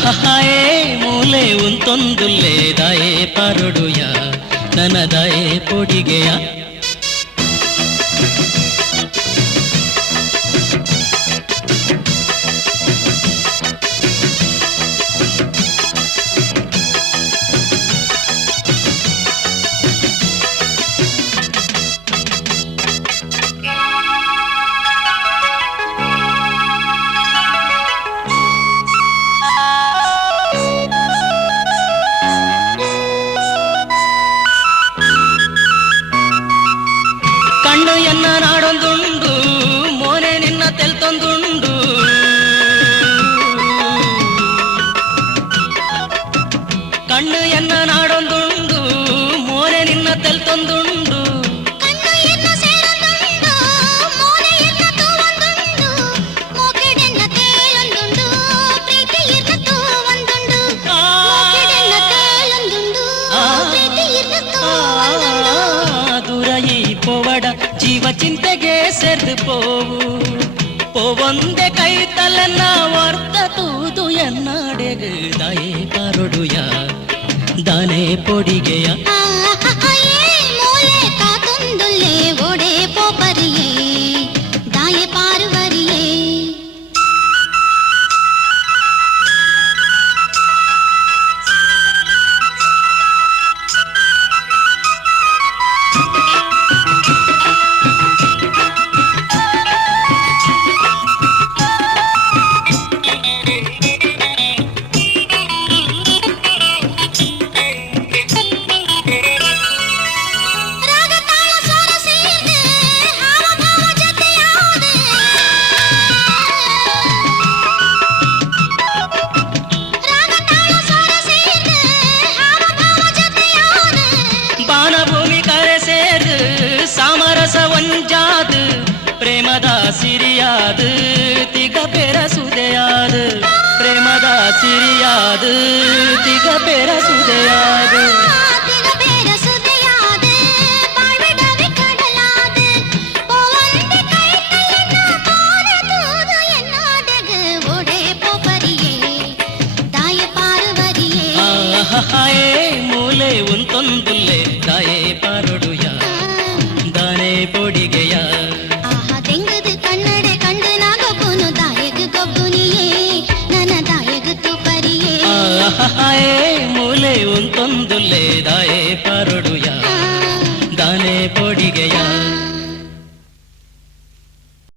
ಆಹಾಯೇ ಮೂಲೆ ಉಂತೊಂದುಲ್ಲೆ ದಾಯೆ ಪಾರೊಡುಯ ನನ್ನ ದಾಯೆ ಪೊಡಿಗೆಯ ಕಣ್ಣು ಎನ್ನ ನಾಡೊಂದುಂಡು ಮೋನೆ ನಿನ್ನ ತೆಲ್ತೊಂದುಂಡು ಕಣ್ಣು ಎನ್ನ ನಾಡೊಂದುಂಡು ಮೋನೆ ನಿನ್ನ ತೆಲ್ತೊಂದುಂಡು ಪೋವಡ ಜೀವ ಚಿಂತೆಗೆ ಸೆರ್ದು ಪೋವೊಂದೆ ಕೈ ತಲನ್ನ ವರ್ತ ತೂದು ಎನ್ನಾಡೆಗೆ ದಾಯೆ ಪಾರೊಡುಯ ದಾನೆ ಪೊಡಿಗೆಯ ಓಡೆ ಪೋಪರಿಯೇ ದಾಯೆ ಪಾರುವರಿಯೇ ಸಾಮರಸ ಒಂಜಾದು ಪ್ರೇಮದ ಸಿರಿಯಾದು ತಿಗ ಬೆರಸುದೆಯಾದು ಪ್ರೇಮದ ಸಿರಿಯಾದು ತಿಗ ಬೆರಸುದೆಯಾದು ಆಹಾಯೇ ಮೂಲೆ ಉಂತೊಂದುಲ್ಲೆ ದಾಯೆ ಪಾರೊಡುಯ ದಾನೆ ಪೊಡಿಗೆಯ ತೆಂಗದು ಕನ್ನಡೆ ಕಂಡು ನಾಗೊಬ್ಬನು ದಾಯಗ ಗೊಬ್ಬುನಿಯೇ ನನ್ನ ದಾಯಗ ತುಪರಿಯೇ ಆಹಾಯೇ ಮೂಲೆ ಉಂತೊಂದುಲ್ಲೆ ದಾಯೆ ಪಾರೊಡುಯ